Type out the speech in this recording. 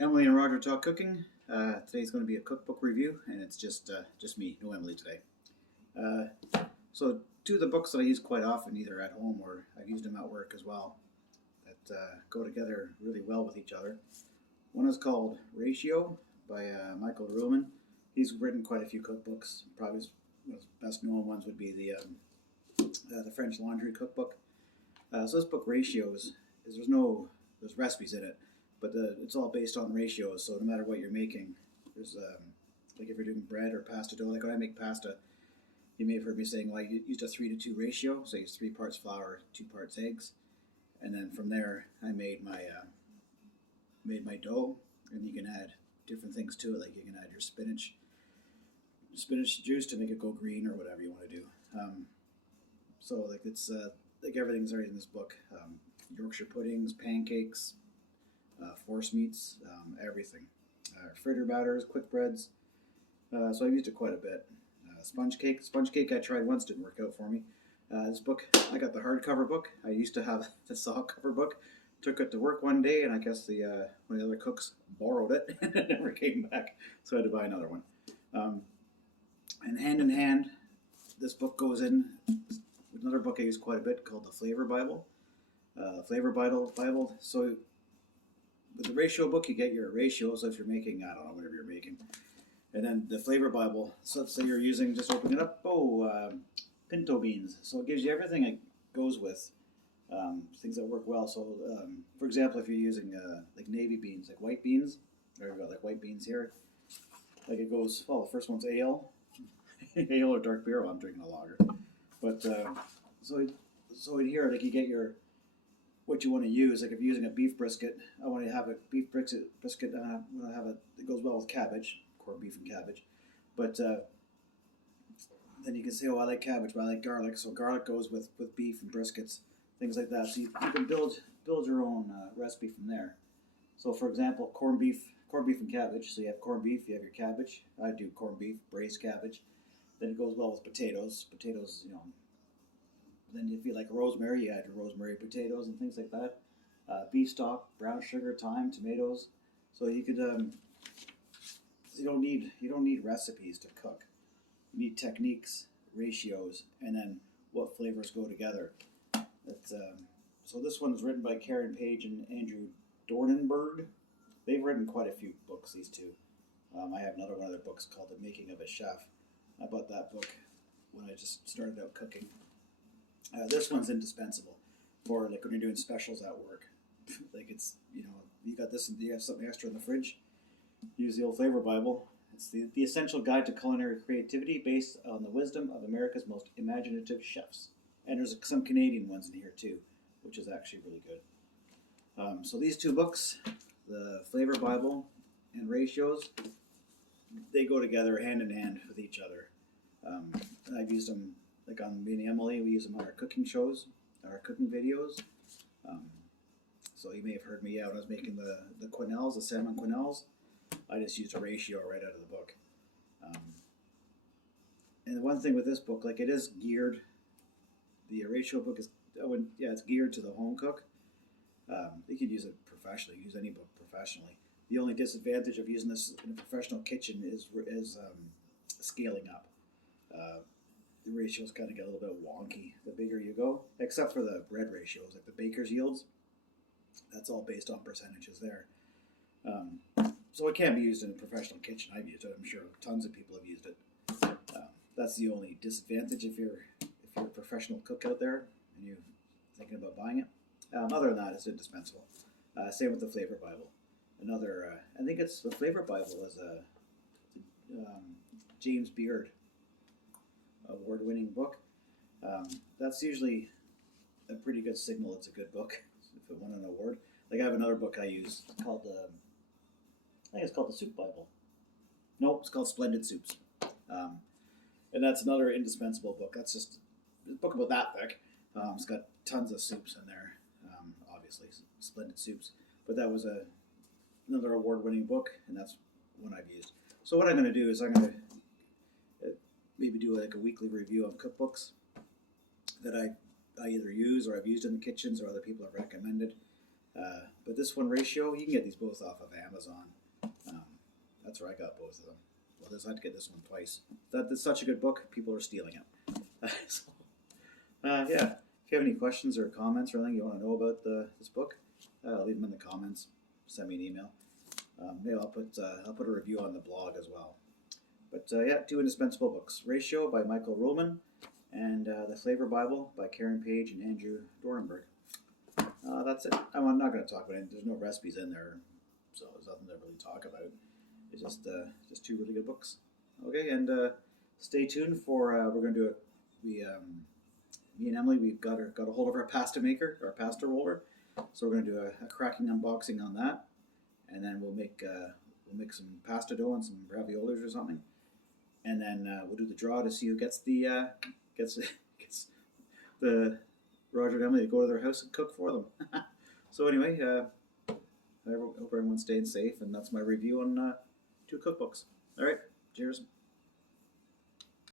Emily and Roger Talk Cooking. Today's going to be a cookbook review, and it's just me, no Emily today. So two of the books that I use quite often, either at home or I've used them at work as well, that go together really well with each other. One is called Ratio by Michael Ruhlman. He's written quite a few cookbooks. Probably his best known ones would be the French Laundry Cookbook. So this book Ratios is there's recipes in it, but it's all based on ratios. So no matter what you're making, there's like if you're doing bread or pasta dough. Like when I make pasta, you may have heard me saying, well, I used a 3-to-2 ratio. So I used 3 parts flour, 2 parts eggs, and then from there I made my dough, and you can add different things to it. Like you can add your spinach juice to make it go green or whatever you want to do. So like it's like everything's right in this book. Yorkshire puddings, pancakes, force meats, everything. Fritter batters, quick breads. So I've used it quite a bit. Sponge cake I tried once, didn't work out for me. This book, I got the hardcover book. I used to have the softcover book. Took it to work one day, and I guess one of the other cooks borrowed it, and it never came back. So I had to buy another one. And hand in hand, this book goes in with another book I use quite a bit called the Flavor Bible. Flavor Bible. So with the ratio book, you get your ratios if you're making, I don't know, whatever you're making. And then the Flavor Bible, so let's say you're using, just open it up, pinto beans. So it gives you everything it goes with, things that work well. So, for example, if you're using like navy beans, like white beans, there we go, like white beans here. Like it goes, well, the first one's ale, ale or dark beer. Well, I'm drinking a lager. But so in here, like you get your what you want to use. Like if you're using a beef brisket, I want to have a beef brisket. I want to have it goes well with cabbage, corned beef and cabbage. But then you can say, oh, I like cabbage, but I like garlic. So garlic goes with beef and briskets, things like that. So you can build your own recipe from there. So for example, corned beef and cabbage. So you have corned beef, you have your cabbage. I do corned beef, braised cabbage. Then it goes well with potatoes. Potatoes, Then if you like rosemary, you add your rosemary potatoes and things like that. Beef stock, brown sugar, thyme, tomatoes. So you could you don't need recipes to cook. You need techniques, ratios, and then what flavors go together. That's so this one is written by Karen Page and Andrew Dornenberg. They've written quite a few books, these two. I have another one of their books called The Making of a Chef. I bought that book when I just started out cooking. This one's indispensable for like when you're doing specials at work. Like it's, you got this and you have something extra in the fridge. Use the old Flavor Bible. It's the essential guide to culinary creativity based on the wisdom of America's most imaginative chefs. And there's some Canadian ones in here too, which is actually really good. So these two books, the Flavor Bible and Ratios, they go together hand in hand with each other. I've used them, like on me and Emily, we use them on our cooking shows, our cooking videos. So you may have heard me out when I was making the quenelles, the salmon quenelles. I just used a ratio right out of the book. And the one thing with this book, like it is geared, the ratio book is, it's geared to the home cook. You could use it professionally, use any book professionally. The only disadvantage of using this in a professional kitchen is scaling up. The ratios kind of get a little bit wonky the bigger you go, except for the bread ratios, like the baker's yields. That's all based on percentages there. So it can be used in a professional kitchen. I've used it. I'm sure tons of people have used it. That's the only disadvantage if you're a professional cook out there and you're thinking about buying it. Other than that, it's indispensable. Same with the Flavor Bible. Another, I think it's the Flavor Bible is a James Beard award-winning book. That's usually a pretty good signal it's a good book if it won an award. Like I have another book I use called I think it's called the Soup Bible. Nope, it's called Splendid Soups. And that's another indispensable book. That's just a book about that thick. It's got tons of soups in there, obviously, Splendid Soups. But that was another award-winning book, and that's one I've used. So what I'm going to do is I'm going to maybe do like a weekly review of cookbooks that I either use or I've used in the kitchens or other people have recommended. But this one, Ratio, you can get these both off of Amazon. Um, that's where I got both of them. Well, I had to get this one twice. That's such a good book, people are stealing it. So, yeah, if you have any questions or comments or anything you want to know about this book, leave them in the comments. Send me an email. Maybe I'll put a review on the blog as well. But yeah, two indispensable books: Ratio by Michael Ruhlman, and The Flavor Bible by Karen Page and Andrew Dorenberg. That's it. I'm not going to talk about it. There's no recipes in there, so there's nothing to really talk about. It's just two really good books. Okay, and stay tuned for we're going to do me and Emily, we've got a hold of our pasta maker, our pasta roller. So we're going to do a cracking unboxing on that, and then we'll make some pasta dough and some raviolis or something, and then we'll do the draw to see who gets the Roger and Emily to go to their house and cook for them. So anyway, I hope everyone's staying safe, and that's my review on two cookbooks. All right, cheers.